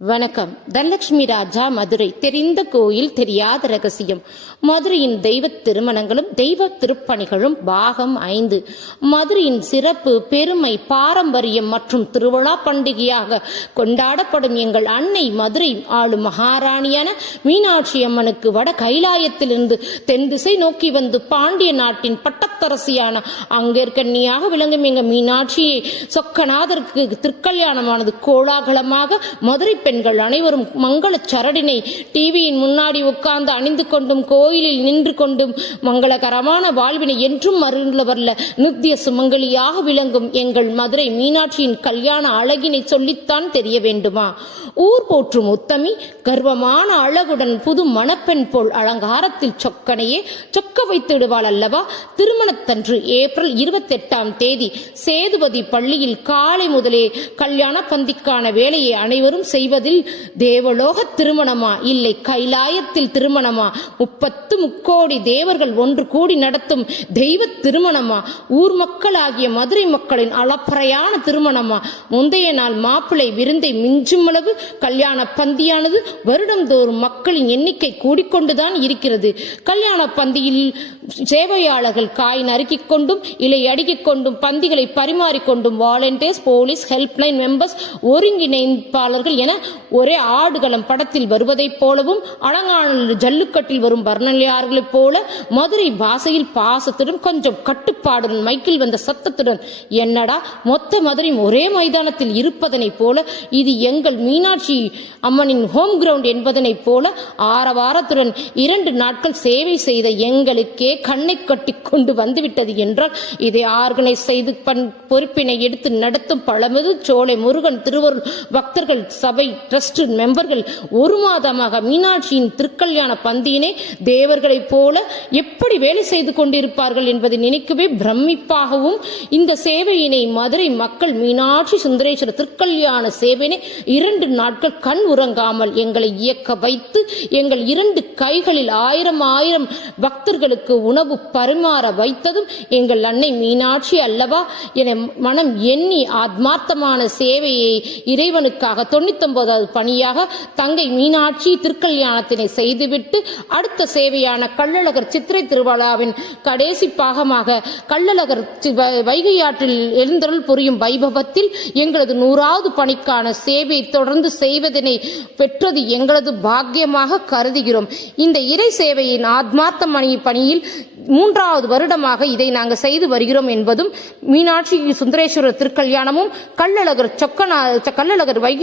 வணக்கம். தனலட்சுமி ராஜா, மதுரை. தெரிந்த கோயில் தெரியாத ரகசியம். மதுரையின் தெய்வ திருமணங்களும் தெய்வ திருப்பணிகளும் பாகம் 5. மதுரையின் சிறப்பு, பெருமை, பாரம்பரியம் மற்றும் திருவிழா பண்டிகையாக கொண்டாடப்படும் எங்கள் அன்னை மதுரை ஆளும் மகாராணியான மீனாட்சி அம்மனுக்கு வட கைலாயத்திலிருந்து தென் திசை நோக்கி வந்து பாண்டிய நாட்டின் பட்டத்தரசியான அங்கேற்கண்ணியாக விளங்கும் எங்கள் மீனாட்சியை சொக்கநாதருக்கு திருக்கல்யாணமானது கோலாகலமாக மதுரை பெண்கள் அனைவரும் மங்கள சரடினை டிவியின் முன்னாடி உட்கார்ந்து அணிந்து கொண்டும் கோயிலில் நின்று கொண்டும் மங்களகரமான வாழ்வினை என்றும் அருளவல்ல நித்திய சுமங்கலியாக விளங்கும் எங்கள் மதுரை மீனாட்சியின் கல்யாண அழகினை சொல்லித்தான் தெரிய வேண்டுமா? ஊர் போற்றும் உத்தமி கர்வமான அழகுடன் புது மணப்பெண் போல் அலங்காரத்தில் சொக்கனையே சொக்க வைத்திடுவாள் அல்லவா? திருமணத்தன்று ஏப்ரல் 28ஆம் தேதி சேதுபதி பள்ளியில் காலை முதலே கல்யாண பந்திக்கான வேலையை அனைவரும் செய்வதில் தேவலோக திருமணமா இல்லை கைலாயத்தில் திருமணமா? 30 முக்கோடி தேவர்கள் ஒன்று கூடி நடத்தும் தெய்வ திருமணமா? ஊர் மக்களாகிய மதுரை மக்களின் அளப்பறையான திருமணமா? முந்தைய நாள் மாப்பிள்ளை விருந்தை மிஞ்சும் அளவு கல்யாண பந்தியானது வருடந்தோறும் மக்களின் எண்ணிக்கை கூடிக்கொண்டுதான் இருக்கிறது. கல்யாண பந்தியில் சேவையாளர்கள் காய் நறுக்கிக் கொண்டும் இலை அடுக்கிக் கொண்டும் பந்திகளை பரிமாறிக்கொண்டும் வாலண்டியர்ஸ், போலீஸ், ஹெல்ப்லைன் மெம்பர்ஸ், ஒருங்கிணைப்பாளர்கள் என ஒரே ஆடுகளம் படத்தில் வருவதைப் போலவும் அலங்கான ஜல்லுக்கட்டில் வரும் வர்ணனையார்களைப் போல மதுரை பாசையில் பாசத்துடன் கொஞ்சம் கட்டுப்பாடுடன் மைக்கில் வந்த சத்தத்துடன் என்னடா மொத்த மதுரையும் ஒரே மைதானத்தில் இருப்பதனைப் போல இது எங்கள் மீனாட்சி அம்மனின் ஹோம் கிரவுண்ட் என்பதனைப் போல ஆரவாரத்துடன் 2 நாட்கள் சேவை செய்த எங்களுக்கே கண்ணை கட்டி கொண்டு வந்துவிட்டது என்றால் இதை ஆர்கனைஸ் செய்து பொறுப்பினை எடுத்து நடத்தும் பழமுது சோலை முருகன் திருவருள் பக்தர்கள் சபை ட்ரஸ்ட் மெம்பர்கள் ஒரு மாதமாக மீனாட்சியின் திருக்கல்யாண பந்தியினை தேவர்களைப் போல எப்படி வேலை செய்து கொண்டிருப்பார்கள் என்பதை நினைக்கவே பிரமிப்பாகவும் இந்த சேவையினை மதுரை மக்கள் மீனாட்சி சுந்தரேஸ்வரர் திருக்கல்யாண சேவையினை 2 நாட்கள் கண் உறங்காமல் எங்களை இயக்க வைத்து எங்கள் 2 கைகளில் 1000 பக்தர்களுக்கு உணவு பரிமாற வைத்ததும் எங்கள் அன்னை மீனாட்சி அல்லவா என மனம் எண்ணி ஆத்மார்த்தமான சேவையை இறைவனுக்காக 99வது பணியாக தங்கை மீனாட்சி திருக்கல்யாணத்தினை செய்துவிட்டு அடுத்த சேவையான கள்ளழகர் சித்திரை திருவிழாவின் கடைசி பாகமாக கள்ளழகர் வைகையாற்றில் எழுந்தருள் புரியும் வைபவத்தில் எங்களது 100வது பணிக்கான சேவையை தொடர்ந்து செய்வதனை பெற்றது எங்களது பாக்கியமாக கருதுகிறோம். இந்த இறை சேவையின் ஆத்மார்த்த பணியில் 3வது வருடமாக இதை நாங்கள் செய்து வருகிறோம் என்பதும் மீனாட்சி சுந்தரேஸ்வரர் திருக்கல்யாணமும் கள்ளழகர் வைகை